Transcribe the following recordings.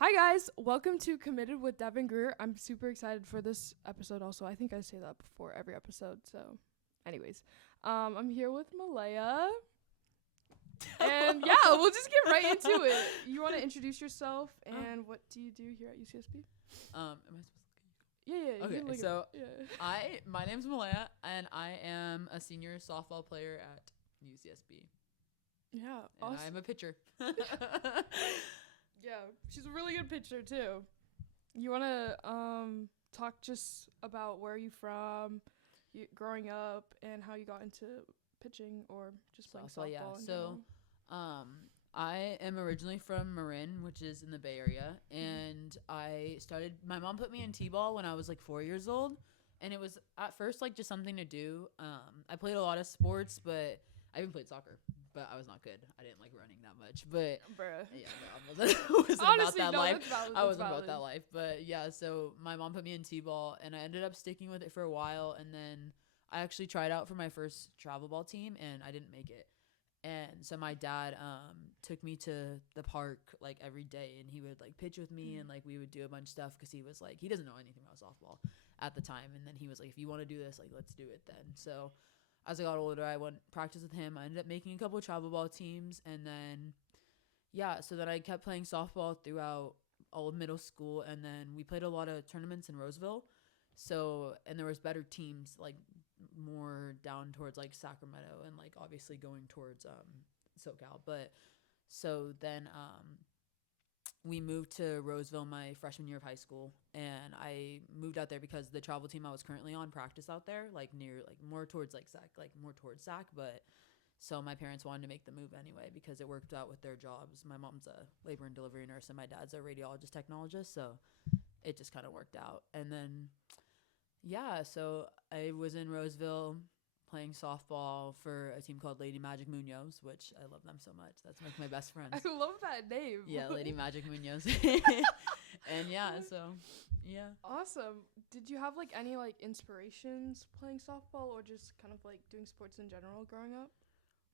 Hi guys, welcome to Committed with Devin Greer. I'm super excited for this episode also. I think I say that before every episode. So anyways, I'm here with Malaya. And yeah, we'll just get right into it. You want to introduce yourself and what do you do here at UCSB? Am I supposed to? Yeah. Okay, Yeah. my name's Malaya, and I am a senior softball player at UCSB, Yeah, and awesome. I'm a pitcher. Yeah, she's a really good pitcher too. You want to talk just about where you from, growing up, and how you got into pitching or just playing softball Yeah. in So, general? I am originally from Marin, which is in the Bay Area, and I started. My mom put me in t-ball when I was like 4 years old, and it was at first like just something to do. I played a lot of sports, but I even played soccer, but I was not good. I didn't like running that much, but Bruh. yeah, no, I wasn't Honestly, about that no, life. that's valid. I That's wasn't valid. about that life, but yeah. So my mom put me in t-ball, and I ended up sticking with it for a while, and then I actually tried out for my first travel ball team, and I didn't make it. And so my dad took me to the park like every day, and he would like pitch with me, and like we would do a bunch of stuff because he was like he doesn't know anything about softball at the time, and then he was like, if you want to do this, like let's do it then. So as I got older, I went practice with him. I ended up making a couple of travel ball teams, and then yeah, so then I kept playing softball throughout all of middle school, and then we played a lot of tournaments in Roseville. So and there was better teams like more down towards like Sacramento and like obviously going towards SoCal. But so then we moved to Roseville my freshman year of high school, and I moved out there because the travel team I was currently on practiced out there, like near like more towards like Sac, like more towards Sac, but so my parents wanted to make the move anyway because it worked out with their jobs. My mom's a labor and delivery nurse, and my dad's a radiologist technologist, so it just kind of worked out. And then yeah, so I was in Roseville playing softball for a team called Lady Magic Munoz, which I love them so much. That's like my best friends. I love that name. Yeah, Lady Magic Munoz. And yeah, so yeah. Awesome. Did you have like any like inspirations playing softball or just kind of like doing sports in general growing up?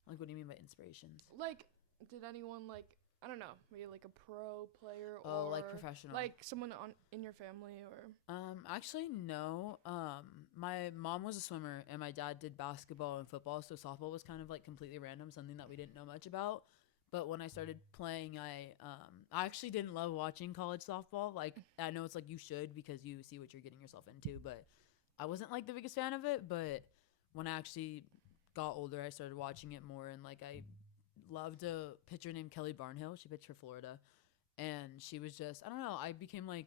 Like, what do you mean by inspirations? Like, did anyone like I don't know, maybe like a pro player Oh, or like professional. like someone on in your family or Actually no. My mom was a swimmer and my dad did basketball and football, so softball was kind of like completely random, something that we didn't know much about. But when I started playing, I actually didn't love watching college softball. Like I know it's like you should because you see what you're getting yourself into, but I wasn't like the biggest fan of it. But when I actually got older, I started watching it more, and like I loved a pitcher named Kelly Barnhill. She pitched for Florida, and she was just I don't know. I became like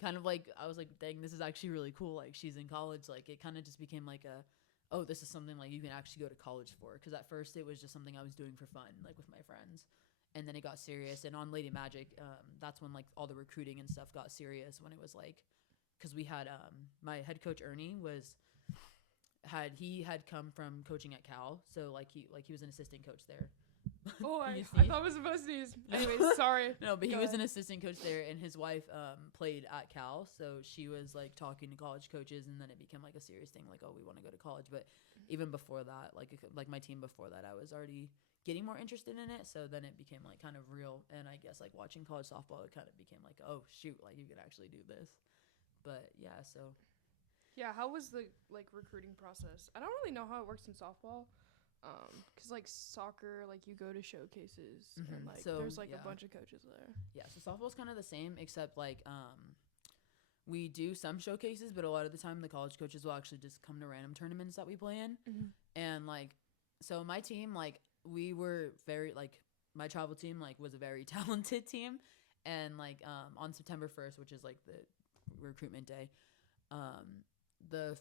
kind of like I was like, dang, this is actually really cool. Like she's in college. Like it kind of just became like a oh, this is something like you can actually go to college for. Because at first it was just something I was doing for fun, like with my friends, and then it got serious. And on Lady Magic, that's when like all the recruiting and stuff got serious. When it was like, because we had my head coach Ernie had come from coaching at Cal, so he was an assistant coach there. oh, I thought it was supposed to use. Anyways, sorry. No, but Go he was ahead. an assistant coach there, and his wife played at Cal, so she was like talking to college coaches, and then it became like a serious thing, like oh, we want to go to college. But even before that, like my team before that, I was already getting more interested in it, so then it became like kind of real. And I guess like watching college softball, it kind of became like oh shoot, like you could actually do this. But yeah, so Yeah, how was the like recruiting process? I don't really know how it works in softball. Cause like soccer, like you go to showcases and like So, there's like yeah. a bunch of coaches there. Yeah, so softball's kind of the same, except like we do some showcases, but a lot of the time the college coaches will actually just come to random tournaments that we play in. And like so my team, like we were very like my travel team like was a very talented team. And like on September 1st, which is like the recruitment day, the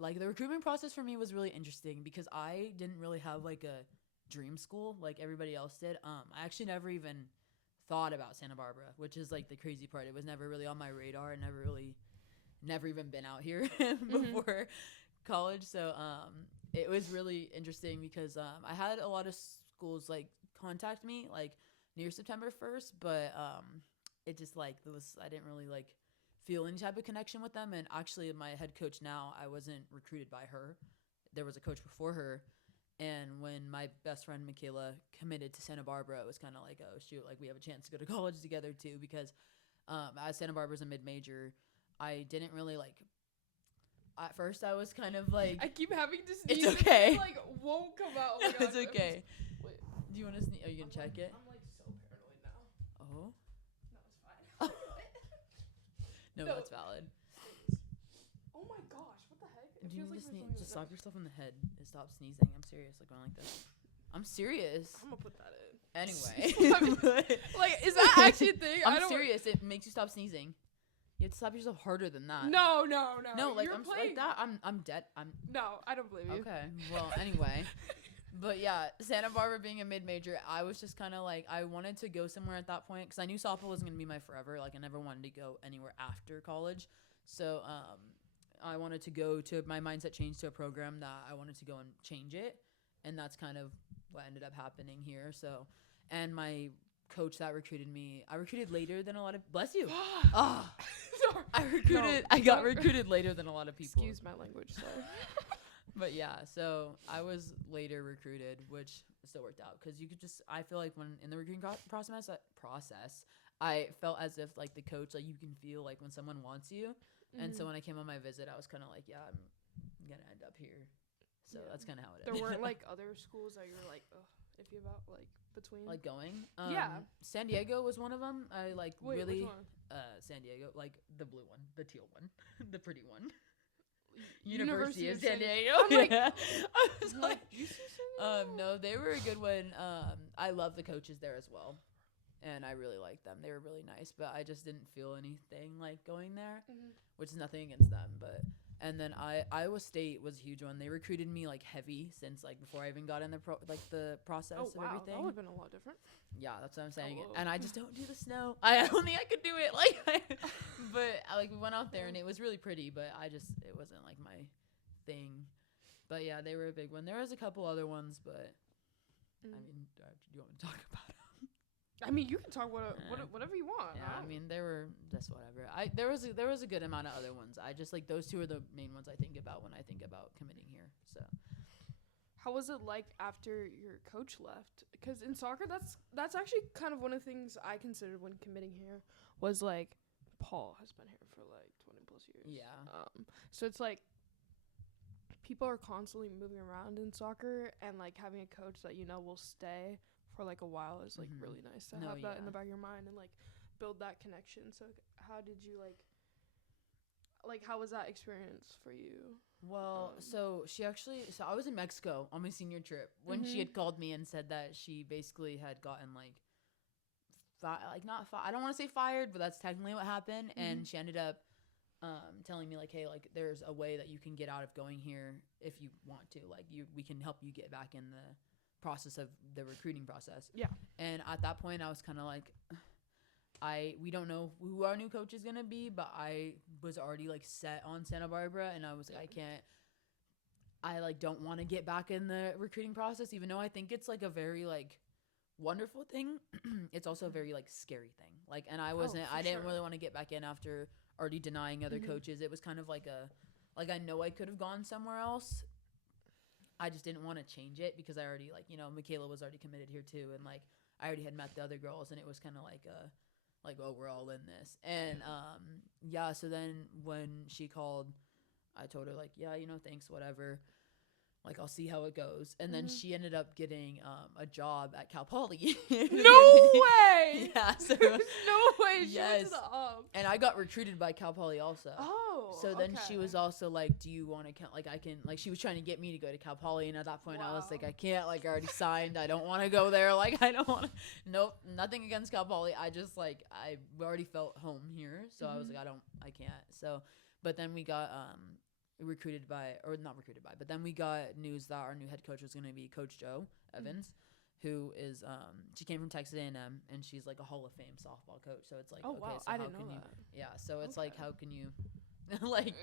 the recruitment process for me was really interesting because I didn't really have like a dream school like everybody else did. I actually never even thought about Santa Barbara, which is like the crazy part. It was never really on my radar. Never even been out here before college. So it was really interesting because I had a lot of schools like contact me like near September 1st, but it just like it was I didn't really like feel any type of connection with them. And actually my head coach now, I wasn't recruited by her. There was a coach before her, And when my best friend Michaela committed to Santa Barbara, it was kind of like, oh shoot, like we have a chance to go to college together too. Because as Santa Barbara's a mid-major, I didn't really like. At first, I was kind of like, I keep having to sneeze. it's okay. It, like won't come out. Oh my It's God. okay. Wait. Do you want to sneeze? Are you gonna check it? I'm like so paranoid now. Oh. No, it's fine. No, No. that's valid. Oh my gosh, what the heck? It Do you feels need like to there's sneeze? something Just in slap the- yourself in the head and stop sneezing. I'm serious. Like going like this. I'm serious. I'm gonna put that in. Anyway. Like, is that actually a thing? I I'm don't serious. It makes you stop sneezing. You have to slap yourself harder than that. No. No, like You're I'm playing. like that. I'm dead. No, I don't believe you. Okay. Well, anyway. But yeah, Santa Barbara being a mid-major, I was just kind of like, I wanted to go somewhere at that point because I knew softball wasn't going to be my forever. Like, I never wanted to go anywhere after college. So, I wanted to go to, my mindset changed to a program that I wanted to go and change it. And that's kind of what ended up happening here. So, and my coach that recruited me, I recruited later than a lot of, bless you. Sorry. I got recruited later than a lot of people. Excuse my language, sorry. But yeah, so I was later recruited, which still worked out because you could just, I feel like when in the recruiting process, I felt as if like the coach, like you can feel like when someone wants you. And so when I came on my visit, I was kind of like, yeah, I'm going to end up here. So that's kind of how it ended. There weren't like other schools that you were like, ugh, iffy about, like between? Like going? Yeah. San Diego was one of them. I like Wait, really, which one? San Diego, like the blue one, the teal one, the pretty one. University of of San San- Diego. I'm like- Yeah. I was like, you see San Diego? no, they were a good one. I love the coaches there as well, and I really liked them. They were really nice, but I just didn't feel anything like going there, which is nothing against them. But and then Iowa State was a huge one. They recruited me like heavy since like before I even got in the the process Oh of wow, everything. that would have been a lot different. Yeah, that's what I'm saying. whoa. And I just don't do the snow. I don't think I could do it. Like, but like we went out there and it was really pretty, but it wasn't like my thing. But yeah, they were a big one. There was a couple other ones, but I mean, do you want me to talk about them? I mean, you can talk whatever you want. Yeah, I mean, they were just whatever. There was a good amount of other ones. I just like those two are the main ones I think about when I think about committing here. So. How was it like after your coach left? Because in soccer, that's actually kind of one of the things I considered when committing here was like, Paul has been here for like 20 plus years. Yeah. So it's like people are constantly moving around in soccer, and like having a coach that will stay for like a while is like really nice to have that in the back of your mind and like build that connection. So how did you like how was that experience for you? Well, so I was in Mexico on my senior trip when she had called me and said that she basically had gotten I don't want to say fired, but that's technically what happened. And she ended up telling me like, hey, like there's a way that you can get out of going here if you want to. Like we can help you get back in the process of the recruiting process. Yeah. And at that point I was kind of like, we don't know who our new coach is going to be, but I was already like set on Santa Barbara, and I was like, I don't want to get back in the recruiting process, even though I think it's like a very like wonderful thing. It's also a very like scary thing. Like, and I didn't really want to get back in after already denying other coaches. It was kind of like I know I could have gone somewhere else. I just didn't want to change it because I already Michaela was already committed here too. And like, I already had met the other girls, and it was kind of like, oh, we're all in this. And, so then when she called, I told her, like, yeah, thanks, whatever. Like, I'll see how it goes. And then she ended up getting a job at Cal Poly. No way! Yeah. So There's no way she went to the And I got recruited by Cal Poly also. Oh, so then she was also like, do you want to, like, I can, like, she was trying to get me to go to Cal Poly. And at that point, I was like, I can't, like, I already signed. I don't want to go there. Like, I don't want to, nope, nothing against Cal Poly. I just, like, I already felt home here. So I was like, I can't. So, but then we got, but then we got news that our new head coach was going to be Coach Joe Evans, who is she came from Texas A&M, and she's like a Hall of Fame softball coach. So it's like, so I how didn't can know you? that. Yeah, so it's like, how can you, like,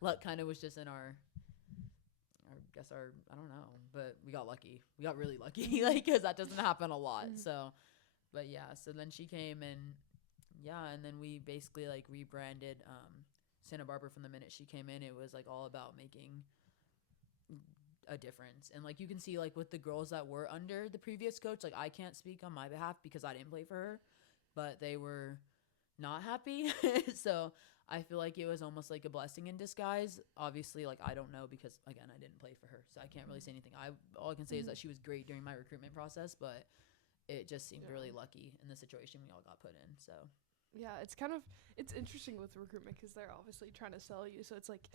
luck kind of was just in our I don't know, but we got lucky. We got really lucky, like, because that doesn't happen a lot. So, but yeah, so then she came, and and then we basically like rebranded Santa Barbara from the minute she came in. It was like all about making a difference. And like you can see like with the girls that were under the previous coach, like I can't speak on my behalf because I didn't play for her, but they were not happy. So I feel like it was almost like a blessing in disguise. Obviously, like I don't know because again I didn't play for her, so I can't really say anything. All I can say is that she was great during my recruitment process, but it just seemed really lucky in the situation we all got put in. So yeah, it's interesting with recruitment because they're obviously trying to sell you, so it's like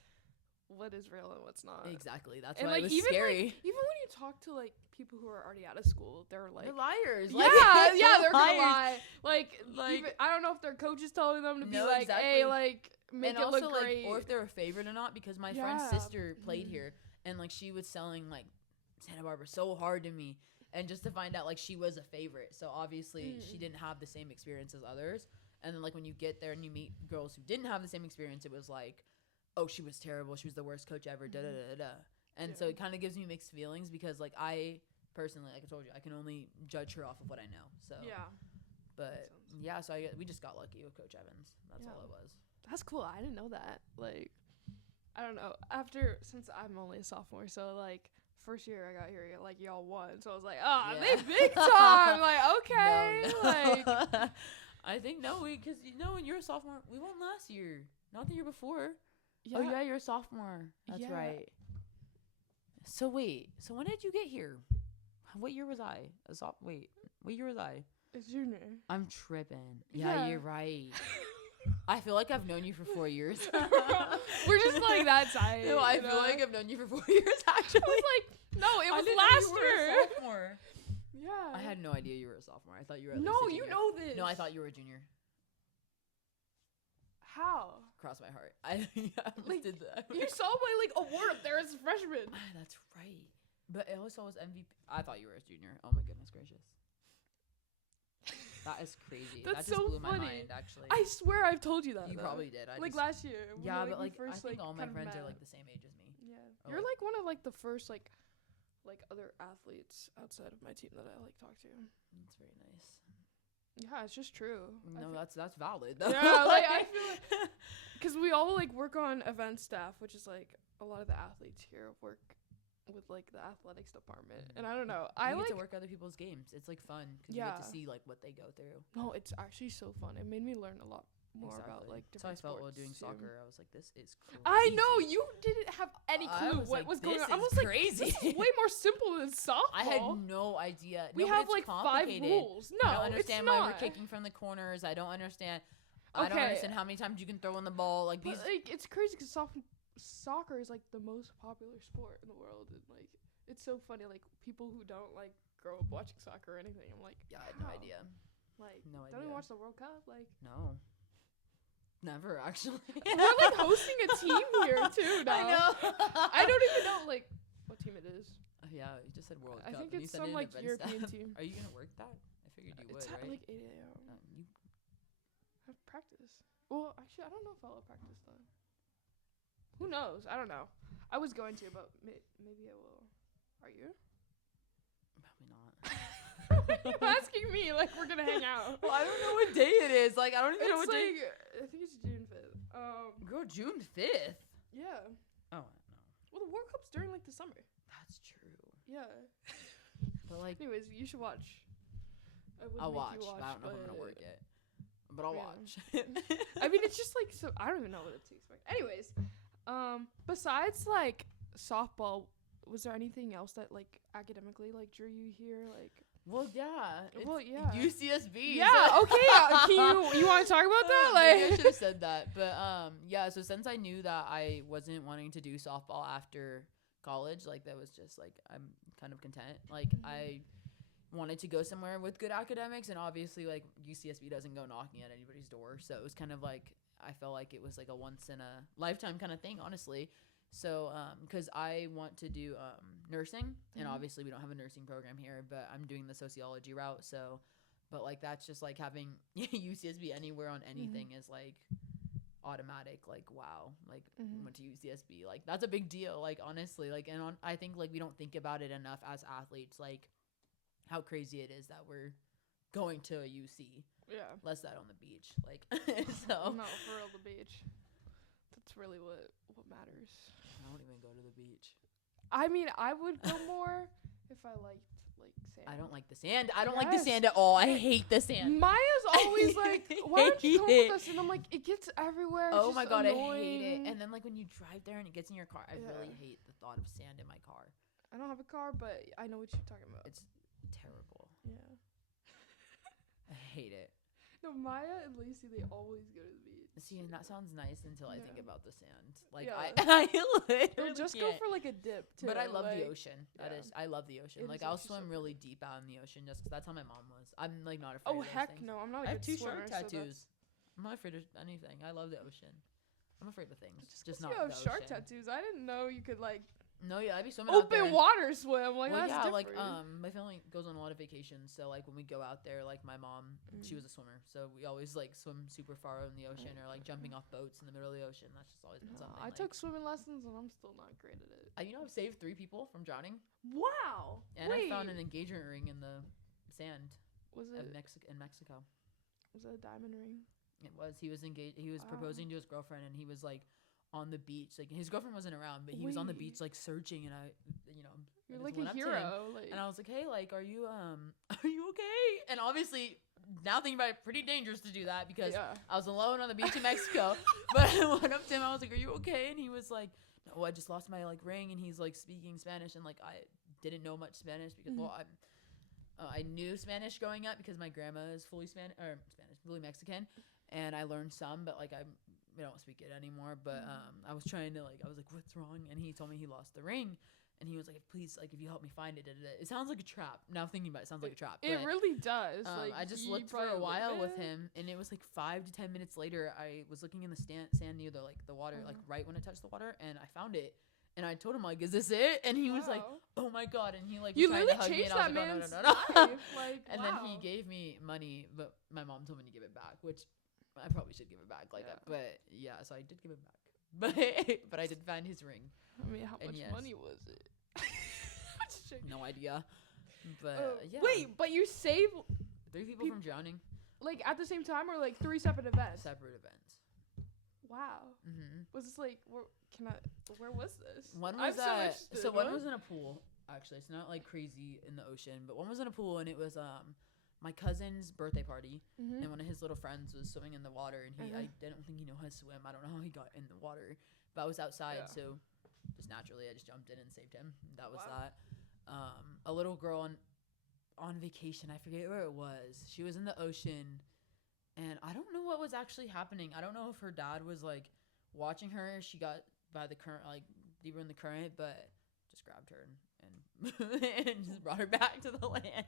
what is real and what's not. exactly, that's and why like it was even scary. like, even when you talk to like people who are already out of school, they're like They're liars. yeah, Like, they're gonna liars. lie. Like even, I don't know if their coach is telling them to be like, exactly. hey, like make and it also, look great, or if they're a favorite or not. Because my friend's sister played here, and like she was selling like Santa Barbara so hard to me, and just to find out like she was a favorite. So obviously she didn't have the same experience as others. And then like when you get there and you meet girls who didn't have the same experience, it was like, oh, she was terrible. She was the worst coach ever. Da da da da. And so it kind of gives me mixed feelings because like I personally, like I told you, I can only judge her off of what I know. So but yeah, so we just got lucky with Coach Evans. That's all it was. That's cool. I didn't know that. Like, I don't know. Since I'm only a sophomore, so like first year I got here, like y'all won. So I was like, they big time. Like, okay, like. I think because when you're a sophomore, we won last year, not the year before. Yeah. Oh yeah, you're a sophomore. That's right. So wait, so when did you get here? What year was I? What year was I? It's junior. I'm tripping. Yeah, you're right. I feel like I've known you for 4 years. We're just like that tight. No, I feel like I've known you for 4 years. Actually, I was like, no, it was last year. A sophomore. Yeah. I had no idea you were a sophomore. I thought you were. No, you know this. No, I thought you were a junior. How? Cross my heart. I did that. You saw my like award up there as a freshman. That's right. But I also was MVP. I thought you were a junior. Oh my goodness gracious. That is crazy. That just so blew funny. my mind, actually. I swear I've told you that. You probably did. Last year. Yeah, but I think all my friends are like the same age as me. Yeah. You're like one of like the first like other athletes outside of my team that I like talk to. That's very nice. Yeah, it's just true. No, that's valid though. Yeah, like I feel like because we all like work on event staff, which is like a lot of the athletes here work with like the athletics department, and I don't know. I get like to work other people's games. It's like fun because you get to see like what they go through. No, it's actually so fun. It made me learn a lot more about like different So I felt while sports, doing too. soccer, I was like, this is crazy. I know you didn't have any clue what was going on. I was like, crazy. This is way more simple than softball. I had no idea. We have like 5 rules. No, I don't understand it's why not. we're kicking from the corners. I don't understand. I don't understand how many times you can throw in the ball. Like these. But, like it's crazy because soccer is like the most popular sport in the world, and like it's so funny. Like people who don't like grow up watching soccer or anything, I'm like, yeah, I had no idea. Like, no idea. Don't even watch the World Cup. Like, no. Never actually. We're like hosting a team here too now. I know. I don't even know like what team it is. Yeah, you just said World I Cup. think it's some like European team. Are you gonna work that? I figured you would. It's at right? like 8 a.m. You I have practice. Well, actually, I don't know if I'll have practice though. Who knows? I don't know. I was going to, but maybe I will. Are you? Probably not. Why are you asking me? Like we're gonna hang out. Well, I don't know what day it is. Like I don't even know what day. I think it's June 5th. Girl, June 5th. Yeah. Oh no. Well, the World Cup's during like the summer. That's true. Yeah. But like, anyways, you should watch. I'll watch, but I don't know if I'm gonna work it. But I'll watch. I mean, it's just like so. I don't even know what to expect. Anyways, besides like softball, was there anything else that like academically like drew you here? Like, well, yeah. UCSB. Yeah. Okay. Can you want to talk about that? Maybe I should have said that. But yeah. So since I knew that I wasn't wanting to do softball after college, like that was just like I'm kind of content. Like I wanted to go somewhere with good academics, and obviously like UCSB doesn't go knocking at anybody's door, so it was kind of like I felt like it was like a once in a lifetime kind of thing, honestly. So because I want to do nursing, and obviously we don't have a nursing program here, but I'm doing the sociology route. So but like that's just like having UCSB anywhere on anything is like automatic, like wow, like went to UCSB, like that's a big deal, like honestly, like and I think like we don't think about it enough as athletes, like how crazy it is that we're going to a UC. Yeah. Less that on the beach. Like so no, for real, the beach. That's really what matters. I don't even go to the beach. I mean, I would go more if I liked like sand. I don't like the sand. I don't like the Yes. sand at all. I hate the sand. Maya's always like, why don't you come hate with us? And I'm like, it gets everywhere. It's Oh just my god, annoying. I hate it. And then like when you drive there and it gets in your car, I Yeah. really hate the thought of sand in my car. I don't have a car, but I know what you're talking about. It's terrible. Yeah. I hate it. No, Maya and Lacey, they always go to the beach. See, and that sounds nice until I think Yeah. about the sand. Like Yeah. I literally They'll just go can't. for like a dip too. But I love like, the ocean. yeah. I love the ocean. It Like is I'll actually so swim really deep out in the ocean just 'cause that's how my mom was. I'm like not afraid. Oh of those heck things. no, I'm not a I have good 2 swimmer. shark So tattoos. I'm not afraid of anything. I love the ocean. I'm afraid of things. just Just 'cause not you have the shark ocean. tattoos. I didn't know you could like No, yeah, I'd be swimming out there. open water swim. Like Well, that's yeah, different. like my family goes on a lot of vacations, so like when we go out there, like my mom, she was a swimmer, so we always like swim super far out in the ocean or like jumping off boats in the middle of the ocean. That's just always been No, something. I like, took swimming lessons and I'm still not great at it. I've saved 3 people from drowning, Wow. and Wait, I found an engagement ring in the sand was of it Mexico. was it a diamond ring? It was. He was engaged. He was Wow. proposing to his girlfriend, and he was like on the beach. Like his girlfriend wasn't around, but he was on the Wait. beach like searching, and I You're just like went a up to him, hero. Like and I was like, hey, like, are you okay? And obviously, now thinking about it, pretty dangerous to do that because yeah. I was alone on the beach in Mexico. But I went up to him. I was like, are you okay? And he was like, no, I just lost my like ring. And he's like speaking Spanish, and like I didn't know much Spanish because I knew Spanish growing up because my grandma is fully fully Mexican, and I learned some, but like I don't speak it anymore. But I was trying to I was like, what's wrong? And he told me he lost the ring. And he was like, please, like, if you help me find it. It sounds like a trap. Now thinking about it, it sounds like a trap. It really does. Like I just you looked for probably a while live with it. him, and it was like 5 to 10 minutes later. I was looking in the sand near the water, like right when it touched the water, and I found it. And I told him like, "Is this it?" And he was like, Wow. "Oh my god!" And he like You was trying literally to hug me, changed and I that was like, man's "Oh, no. life. Like, And wow. then he gave me money, but my mom told me to give it back, which I probably should give it back. Like, Yeah. but yeah, so I did give it back. But I did find his ring. I mean, how and much yes. money was it? Just joking. No idea. But yeah. Wait, but you save 3 people from drowning. like at the same time or like 3 separate events? Separate events. Wow. Mm-hmm. Was this like where was this? One I'm was so interested. so one What? was in a pool. Actually, it's not like crazy in the ocean, but one was in a pool, and it was my cousin's birthday party, Mhm. and one of his little friends was swimming in the water, and I Uh-huh. didn't think he knew how to swim. I don't know how he got in the water, but I was outside, Yeah. so just naturally I just jumped in and saved him. That was Wow. that. A little girl on vacation, I forget where it was. She was in the ocean, and I don't know what was actually happening. I don't know if her dad was like watching her. She got by the current, like deeper in the current, but just grabbed her and and just brought her back to the land.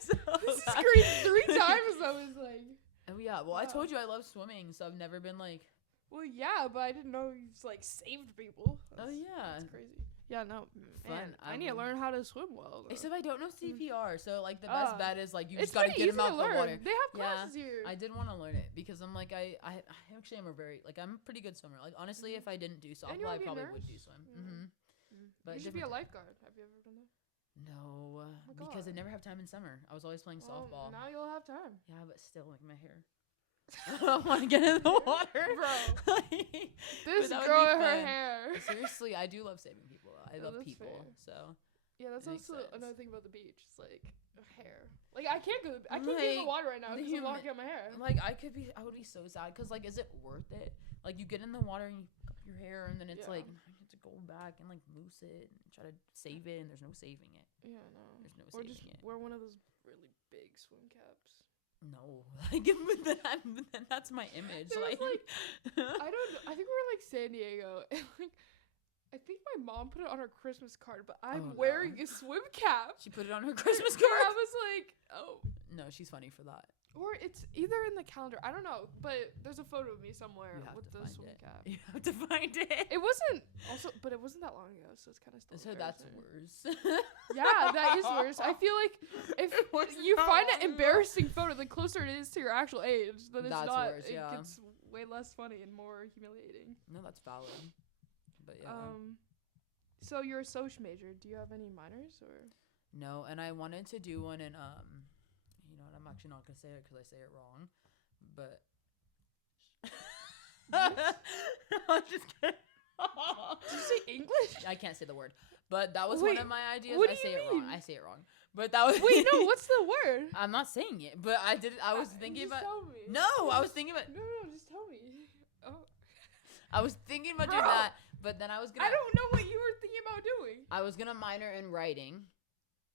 So This is that- great. 3 times I was like, Oh yeah, well I Wow. told you I love swimming, so I've never been like, well, yeah, but I didn't know you like saved people. oh yeah, That's crazy. Yeah, no, Fun. man, I need to learn how to swim well. though. except I don't know CPR, so like the best bet is like you It's just gotta pretty get easy him to out learn. the water. They have Yeah, classes here. I did want to learn it because I'm like I actually am I'm a pretty good swimmer. Like honestly, Mhm. if I didn't do you softball, wanna I be a probably nurse? would do swim. Yeah. Mm-hmm. But you should be a different- lifeguard. Have you ever done that? No, my because I God. never have time in summer. I was always playing Well, softball. now you'll have time. Yeah, but still, like my hair. I don't want to get in the water, Bro. This that would girl be and her fun. hair. Seriously, I do love saving people. I Yeah, love that's people, fair. so Yeah, that's It makes also sense. another thing about the beach. It's like hair. Like I can't get in the Like, water right now the because I'm human- locking out my hair. like I would be so sad because like, is it worth it? Like you get in the water and you pick up your hair, and then it's Yeah. like you have to go back and like mousse it and try to save it, and there's no saving it. Yeah, no. There's no Or saving just it. wear one of those really big swim caps. No, like but then that's my image. There was, Like, I don't know. I think we were like San Diego and like I think my mom put it on her Christmas card, but I'm Oh, no. wearing a swim cap. she put it on her Christmas So I card. was like, oh. No, she's funny for that. Or it's either in the calendar. I don't know, but there's a photo of me somewhere You have with to the find swim it. cap. You have to find it. It wasn't also, but it wasn't that long ago, so it's kind of still. So that's embarrassing. worse. Yeah, that is worse. I feel like if It was you not find long an ago. embarrassing photo, the closer it is to your actual age, then it's That's not. worse, It yeah. gets way less funny and more humiliating. No, that's valid. But yeah. So you're a social major. Do you have any minors or? No, and I wanted to do one in you know what, I'm actually not gonna say it because I say it wrong, but I'm just kidding. Did you say English? I can't say the word, but that was Wait, one of my ideas. what I do say you it wrong. mean? I say it wrong. But that was Wait, no. What's the word? I'm not saying it, but I did. I was thinking just about. Tell me. No, I was thinking about. No, just tell me. Oh. I was thinking about doing Bro. that, but then I was gonna. I don't know what you were thinking about doing. I was gonna minor in writing,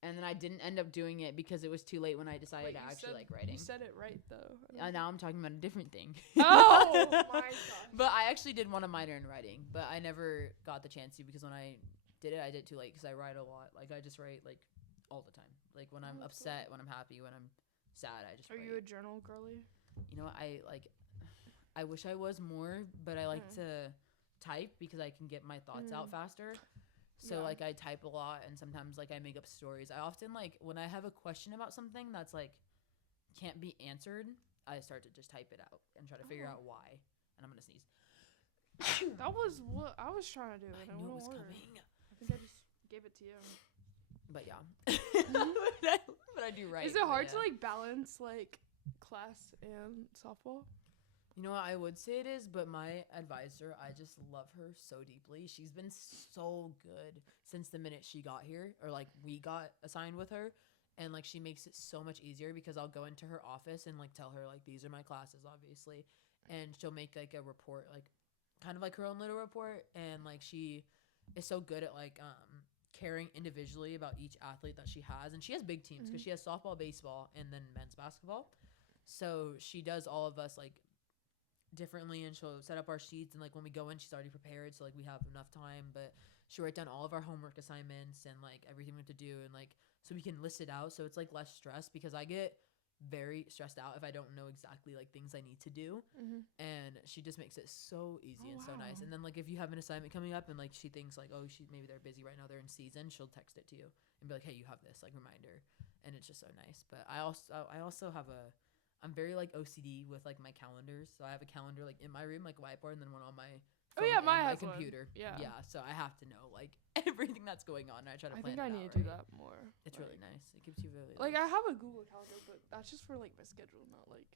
and then I didn't end up doing it because it was too late when I decided Wait, to you actually said- like writing. You said it right though. Now I'm talking about a different thing. Oh my gosh. But I actually did want to minor in writing, but I never got the chance to because when I did it, I did it too late because I write a lot. Like I just write like all the time. Like when I'm that's upset, when I'm happy, when I'm sad, I just Are write. you a journal girly? You know what? I wish I was more, but I like to type because I can get my thoughts out faster. So Yeah. like I type a lot and sometimes like I make up stories. I often like when I have a question about something that's like can't be answered, I start to just type it out and try to figure out why. And I'm gonna sneeze. That was what I was trying to do. I And knew it it was wouldn't work. coming. I think I just gave it to you. But yeah. but I do right. Is it hard to like balance like class and softball? You know what? I would say it is, but my advisor, I just love her so deeply. She's been so good since the minute she got here, or like we got assigned with her. And like she makes it so much easier because I'll go into her office and like tell her like these are my classes, obviously. And she'll make like a report, like kind of like her own little report. And like she is so good at like caring individually about each athlete that she has. And she has big teams because she has softball, baseball, and then men's basketball. So she does all of us like differently, and she'll set up our sheets, and like when we go in she's already prepared, so like we have enough time. But she'll write down all of our homework assignments and like everything we have to do, and like so we can list it out so it's like less stress, because I get very stressed out if I don't know exactly like things I need to do. And she just makes it so easy and so nice. And then like if you have an assignment coming up and like she thinks like, oh, maybe they're busy right now, they're in season, she'll text it to you and be like, hey, you have this like reminder. And it's just so nice. But I also have I'm very like OCD with like my calendars. So I have a calendar like in my room, like a whiteboard, and then one on my phone and mine my has one. computer. Yeah. So I have to know like everything that's going on. And I try to plan I think I it need out, to do right? that more. It's like, really nice. It keeps you really like I have a Google Calendar, but that's just for like my schedule, not like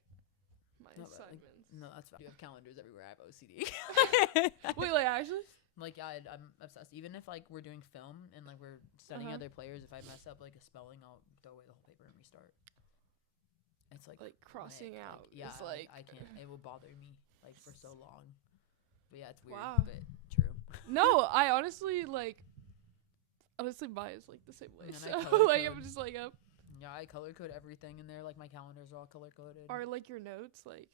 my No, but, like, assignments. no, that's fine. You have calendars everywhere. I have OCD. Wait, like actually? Like I'm obsessed. Even if like we're doing film and like we're studying other players, if I mess up like a spelling, I'll throw away the whole paper and restart. It's like crossing manic. out. Like, yeah, It's like I can't. It will bother me like for so long. But yeah, it's weird, Wow. but true. No, I honestly like. Honestly, mine is like the same way. And So I color like code. I'm just like Yeah, I color code everything in there. Like my calendars are all color coded. Are like your notes like?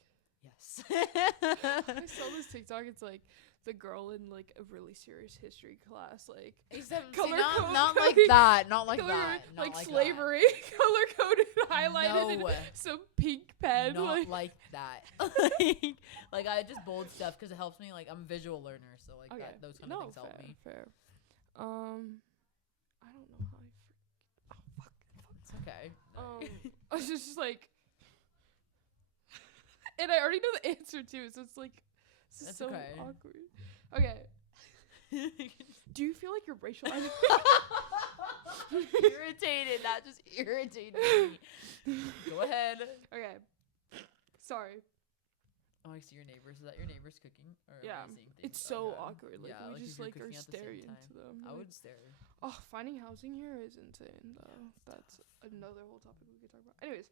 Yes. I saw this TikTok. It's like the girl in like a really serious history class, like Except color code- not like coding- that. Not like color, that. Not like like slavery, color coded, highlighted, No. and some pink pen. Not like that. like I just bold stuff because it helps me. Like I'm a visual learner, so like okay. those kind of things help me. Fair. I don't know how I. Oh fuck. It's okay. I was just like, and I already know the answer too, so it's like, this is That's so okay. awkward. Okay. Do you feel like you're racial? Irritated. That just irritated me. Go ahead. Okay. Sorry. Oh, I see your neighbors. Is that your neighbors cooking? Or Yeah. are they seeing things? It's Oh, so God. awkward. Like Yeah, we like if just you're like are cooking at the same staring time. into them. I like- would stare. Oh, finding housing here is insane though. it's That's tough. another whole topic we could talk about. Anyways,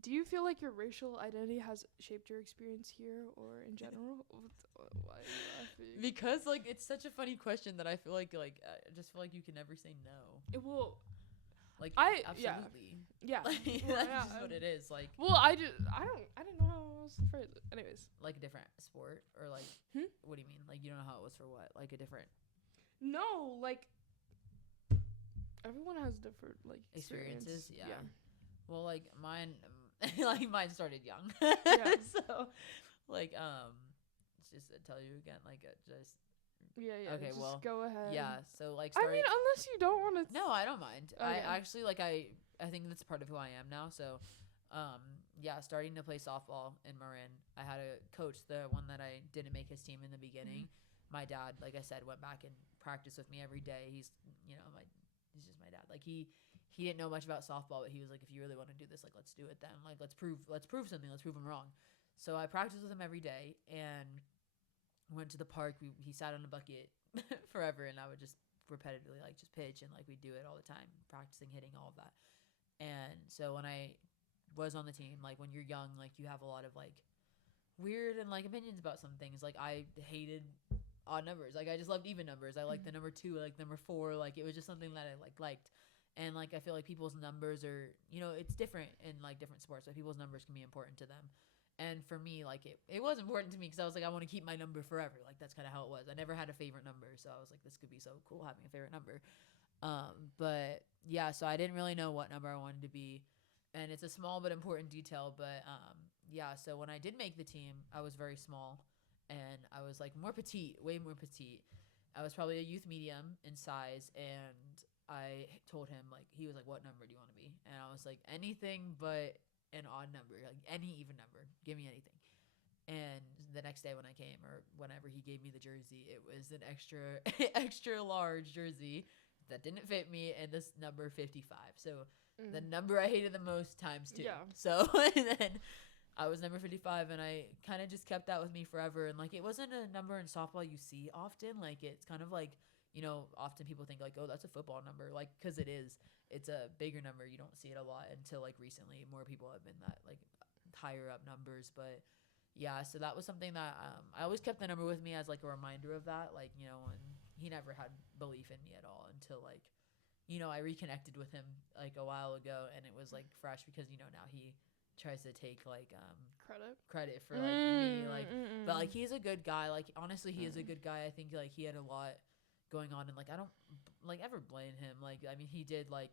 do you feel like your racial identity has shaped your experience here or in general? Why are you laughing? Because like it's such a funny question that I feel like I just feel like you can never say no. It will. Like Yeah. absolutely. Yeah. Like, Well, that's yeah, just what it is. Like Well, I didn't know how else to phrase it. Anyways. like a different sport or like what do you mean? Like you don't know how it was for what? Like a different No, like everyone has different like experiences. experience. Yeah. Well, like mine, like mine started young. Yeah. So, like just to tell you again, like just Yeah. Okay, Just well, go ahead. yeah. So like I starting. mean, unless you don't want to. No, I don't mind. I Okay. actually like I think that's part of who I am now. So, yeah, starting to play softball in Marin, I had a coach, the one that I didn't make his team in the beginning. My dad, like I said, went back and practiced with me every day. He's just my dad. Like he didn't know much about softball, but he was like, if you really want to do this, like let's do it then. Like let's prove something. Let's prove him wrong. So I practiced with him every day, and went to the park. He sat on a bucket forever, and I would just repetitively like just pitch, and like we do it all the time, practicing hitting, all of that. And so when I was on the team, like when you're young, like you have a lot of like weird and like opinions about some things. Like I hated odd numbers. Like I just loved even numbers. I liked the number 2, like number 4. Like it was just something that I liked. And like I feel like people's numbers are, it's different in like different sports, but people's numbers can be important to them. And for me, like it was important to me because I was like, I want to keep my number forever. Like that's kind of how it was. I never had a favorite number, so I was like, this could be so cool having a favorite number. But yeah, so I didn't really know what number I wanted to be, and it's a small but important detail. But yeah, so when I did make the team, I was very small, and I was like more petite, way more petite. I was probably a youth medium in size, and I told him, like, he was like, what number do you want to be? And I was like, anything but an odd number, like any even number, give me anything. And the next day when I came, or whenever he gave me the jersey, it was an extra extra large jersey that didn't fit me, and this number 55. So the number I hated the most times 2. Yeah. So and then I was number 55, and I kind of just kept that with me forever. And like it wasn't a number in softball you see often. Like it's kind of like, often people think like, oh, that's a football number, like, because it is. It's a bigger number. You don't see it a lot until like recently. More people have been that like higher up numbers. But yeah, so that was something that I always kept the number with me as like a reminder of that. Like, and he never had belief in me at all until like, I reconnected with him like a while ago, and it was like fresh because now he tries to take like credit for like me, like, but like he's a good guy. Like honestly, he is a good guy. I think like he had a lot going on, and like I don't like ever blame him. Like I mean, he did, like,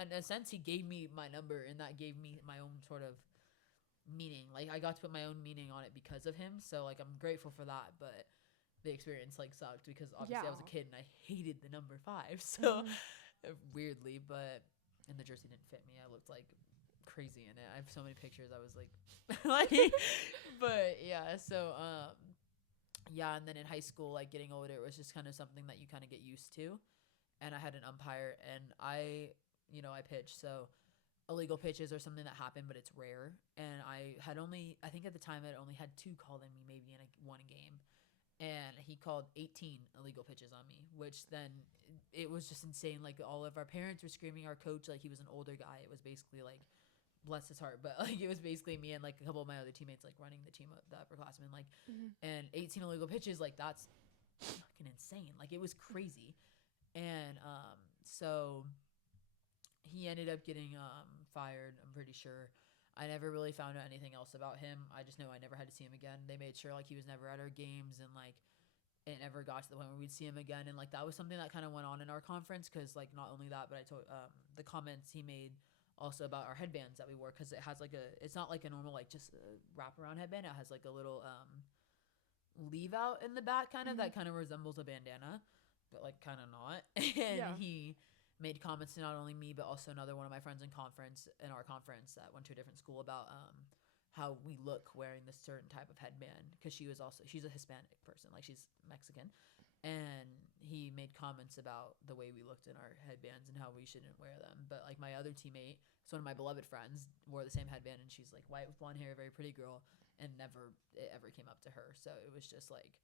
in a sense he gave me my number, and that gave me my own sort of meaning. Like I got to put my own meaning on it because of him, so like I'm grateful for that. But the experience like sucked because obviously I was a kid and I hated the number 5, so weirdly. But and the jersey didn't fit me. I looked like crazy in it. I have so many pictures. I was like like but yeah, so yeah, and then in high school, like getting older, it was just kind of something that you kind of get used to. And I had an umpire, and I pitch, so illegal pitches are something that happen, but it's rare. And I think at the time I only had 2 called in me, maybe in one game, and he called 18 illegal pitches on me, which then it was just insane. Like all of our parents were screaming. Our coach, like, he was an older guy. It was basically like, bless his heart, but like it was basically me and like a couple of my other teammates like running the team, the upperclassmen, like, and 18 illegal pitches, like that's fucking insane. Like it was crazy. And so he ended up getting fired, I'm pretty sure. I never really found out anything else about him. I just know I never had to see him again. They made sure like he was never at our games, and like it never got to the point where we'd see him again. And like that was something that kind of went on in our conference, because like not only that, but I told the comments he made also about our headbands that we wore, because it has like it's not like a normal like just a wraparound headband. It has like a little leave out in the back, kind of that kind of resembles a bandana, but like kind of not. And he made comments to not only me but also another one of my friends in our conference that went to a different school about how we look wearing this certain type of headband, because she's a Hispanic person, like she's Mexican. And he made comments about the way we looked in our headbands and how we shouldn't wear them. But like my other teammate, it's one of my beloved friends, wore the same headband, and she's like white with blonde hair, very pretty girl, and it ever came up to her. So it was just like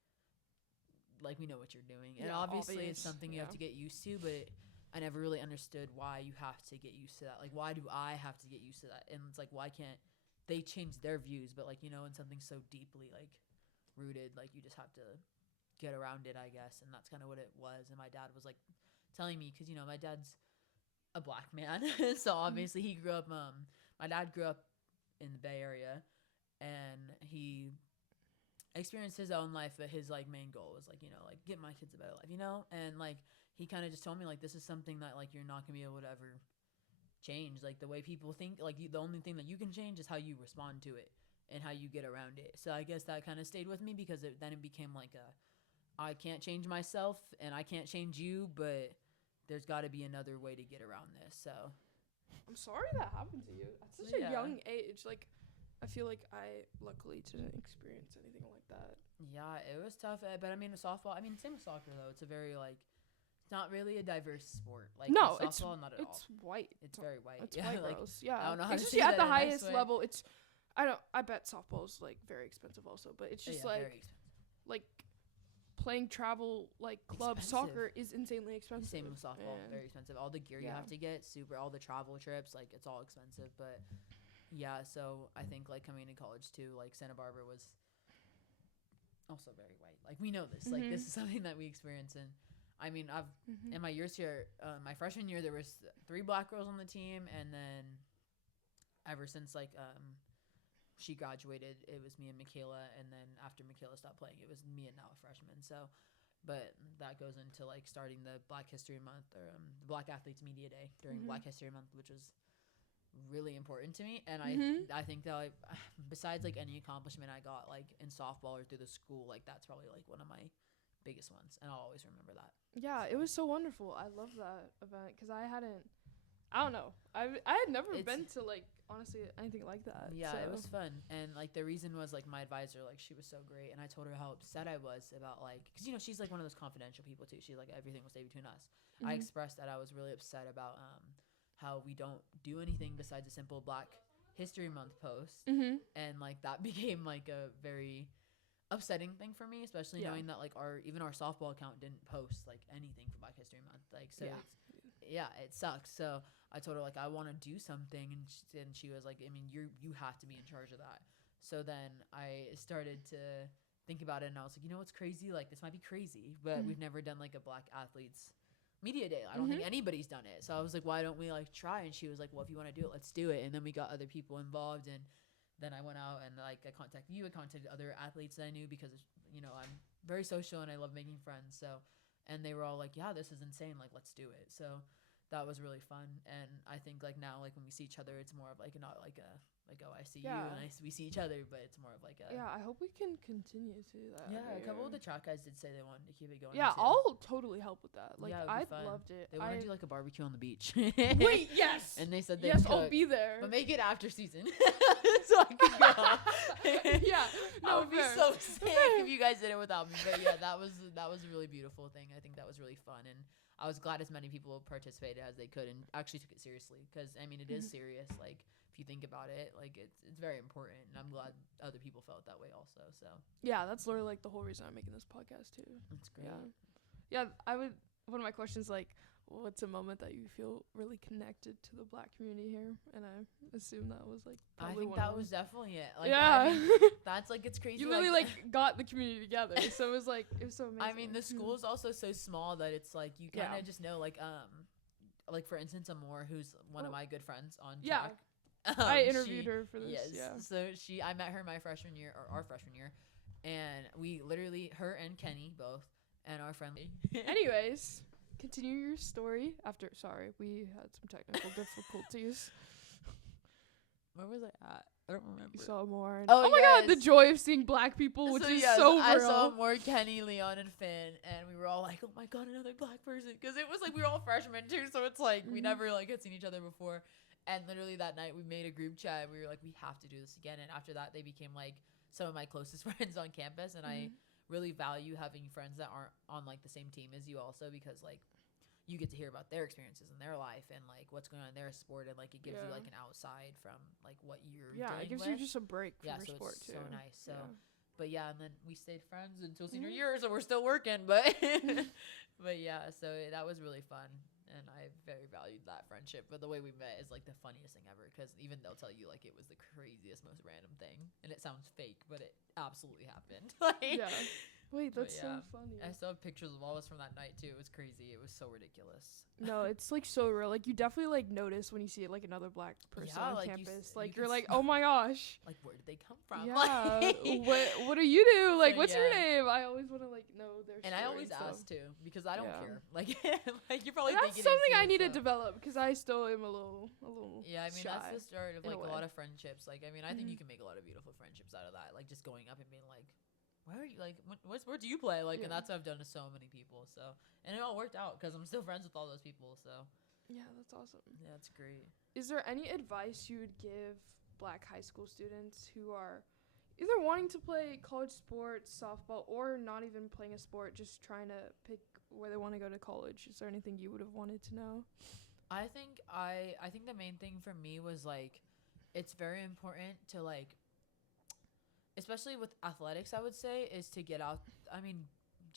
we know what you're doing. And obviously it's something you have to get used to, but I never really understood why you have to get used to that. Like, why do I have to get used to that? And it's like, why can't they change their views? But like, in something so deeply like rooted, like you just have to get around it, I guess. And that's kind of what it was. And my dad was like telling me, because my dad's a black man, so obviously he grew up my dad grew up in the Bay Area, and he experienced his own life, but his like main goal was like like get my kids a better life, and like he kind of just told me like this is something that like you're not gonna be able to ever change, like the way people think. Like the only thing that you can change is how you respond to it and how you get around it. So I guess that kind of stayed with me, because it became like I can't change myself and I can't change you, but there's got to be another way to get around this. So I'm sorry that happened to you at such a young age. Like, I feel like I luckily didn't experience anything like that. Yeah, it was tough. But I mean, softball, same with soccer though. It's a very like, it's not really a diverse sport. Like no, softball, not at all. It's white. It's very white. It's yeah, white like, girls. Yeah, I don't know how it's to just say at that the highest nice level. I bet softball's like very expensive also, but it's just like very expensive. like playing travel like club Expensive. soccer is insanely expensive. Same with softball, And very expensive. All the gear you yeah. have to get, all the travel trips, like it's all expensive. But yeah, so I think like coming to college too, like Santa Barbara was also very white. Like we know this, like this is something that we experience. And I mean, I've in my years here, my freshman year there was 3 black girls on the team, and then ever since like she graduated, it was me and Michaela, and then after Michaela stopped playing, it was me and now a freshman. So, but that goes into like starting the Black History Month or the Black Athletes Media Day during Black History Month, which was really important to me. And I think that like, besides like any accomplishment I got like in softball or through the school, like that's probably like one of my biggest ones, and I'll always remember that. Yeah, it was so wonderful. I love that event because I don't know. I had never been to like honestly anything like that. Yeah, so. it was fun, and like the reason was like my advisor, like she was so great, and I told her how upset I was about like, because you know she's like one of those confidential people too. She's like everything will stay between us. I expressed that I was really upset about how we don't do anything besides a simple Black History Month post, and like that became like a very upsetting thing for me, especially knowing that like even our softball account didn't post like anything for Black History Month, like so it sucks. So I told her like I want to do something, and she was like, I mean you have to be in charge of that. So then I started to think about it, and I was like, you know what's crazy, like this might be crazy, but we've never done like a Black Athletes Media Day. I don't think anybody's done it. So I was like, why don't we like try? And she was like, well, if you want to do it, let's do it. And then we got other people involved, and then I went out and like I contacted you, I contacted other athletes that I knew, because you know I'm very social and I love making friends. So, and they were all like, yeah, this is insane, like let's do it. So that was really fun. And I think like now, like when we see each other, it's more of like not like a like, oh, I see you and we see each other, but it's more of like a I hope we can continue to that. Yeah, a couple of the track guys did say they wanted to keep it going. Yeah, too. I'll totally help with that. Like Yeah, I loved it. They want to do like a barbecue on the beach. Wait, yes. And they said they yes, could, I'll be there. but make it after season, so I could go. Yeah, I would be so sick if you guys did it without me. But yeah, that was a really beautiful thing. I think that was really fun, and I was glad as many people participated as they could and actually took it seriously, because I mean it is serious. Like if you think about it, like it's very important, and I'm glad other people felt that way also. So yeah, that's literally like the whole reason I'm making this podcast too. that's great. Yeah, one of my questions like, what's a moment that you feel really connected to the Black community here? And I assume that was like I probably think one that of was them. definitely it. Like, Yeah. I mean, that's like it's crazy. You really like got the community together, so it was so amazing. I mean, the school is also so small that it's like you kind of just know like for instance, Amore, who's one of my good friends on track. I interviewed her for this. Yes. Yeah. So I met her my freshman year, or our freshman year, and we literally, her and Kenny both, and our friend. Anyways, continue your story after. Sorry, we had some technical difficulties. Where was I at? I don't remember. You saw more. Oh my God, the joy of seeing Black people, which is so real. I saw more Kenny, Leon, and Finn, and we were all like, "Oh my God, another Black person!" Because it was like we were all freshmen too, so it's like we never like had seen each other before. And literally that night we made a group chat, and we were like, we have to do this again. And after that, they became like some of my closest friends on campus. And I really value having friends that aren't on like the same team as you also, because like you get to hear about their experiences in their life and like what's going on in their sport. And like it gives you like an outside from like what you're doing. It gives you just a break from your sport it's too. so nice. So, but yeah, and then we stayed friends until senior year, so we're still working. But but yeah, so that was really fun. And I very valued that friendship. But the way we met is like the funniest thing ever, because even they'll tell you like it was the craziest, most random thing, and it sounds fake, but it absolutely happened. Like, wait, that's so funny. I still have pictures of all of us from that night too. It was crazy. It was so ridiculous. No, it's like so real. Like you definitely like notice when you see like another Black person on like campus. like you're like, oh my gosh. Like where did they come from? Yeah. Like, what do you do? Like so, what's your name? I always want to like know their story. And I always ask too, because I don't care. Like like you're probably that's thinking something I need to develop, because I still am a little yeah, I mean shy that's the start of like a lot of friendships. Like I mean I think you can make a lot of beautiful friendships out of that. Like just going up and being like, where are you, like what sport do you play, like and that's what I've done to so many people. So and it all worked out because I'm still friends with all those people. So yeah, that's awesome. Yeah, that's great. Is there any advice you would give Black high school students who are either wanting to play college sports, softball, or not even playing a sport, just trying to pick where they want to go to college? Is there anything you would have wanted to know? I think the main thing for me was like it's very important to like, especially with athletics, I would say, is to get out. I mean,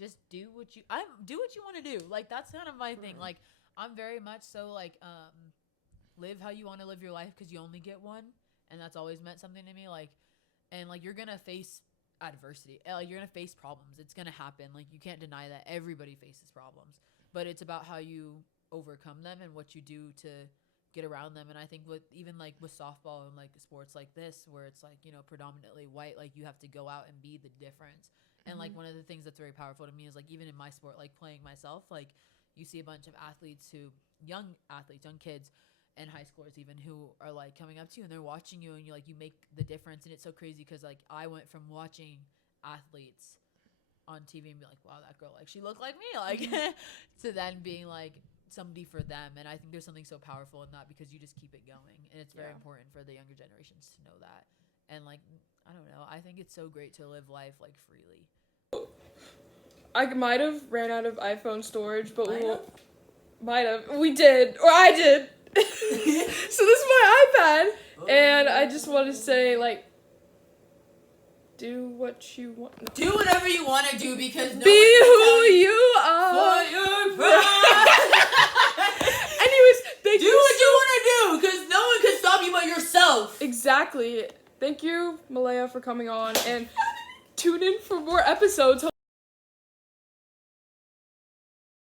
just do what you want to do. Like, that's kind of my thing. Like, I'm very much so like live how you want to live your life, because you only get one, and that's always meant something to me. Like, and like, you're gonna face adversity, like, you're gonna face problems. It's gonna happen. Like, you can't deny that everybody faces problems, but it's about how you overcome them and what you do to get around them. And I think with even like with softball and like sports like this, where it's like, you know, predominantly white, like, you have to go out and be the difference. And like, one of the things that's very powerful to me is like, even in my sport, like playing myself, like, you see a bunch of young kids and high schoolers even, who are like coming up to you and they're watching you, and you make the difference. And it's so crazy, because like, I went from watching athletes on TV and be like, wow, that girl, like, she looked like me, like, to then being like somebody for them. And I think there's something so powerful in that, because you just keep it going, and it's very important for the younger generations to know that. And like, I don't know, I think it's so great to live life like freely. I might have ran out of iPhone storage, but we did, or I did. So this is my iPad, and I just want to say, like, do what you want. Do whatever you want to do, because no be who you are. For your pride. Anyways, thank you. Do what you want to do, because no one can stop you but yourself. Exactly. Thank you, Malaya, for coming on, and tune in for more episodes.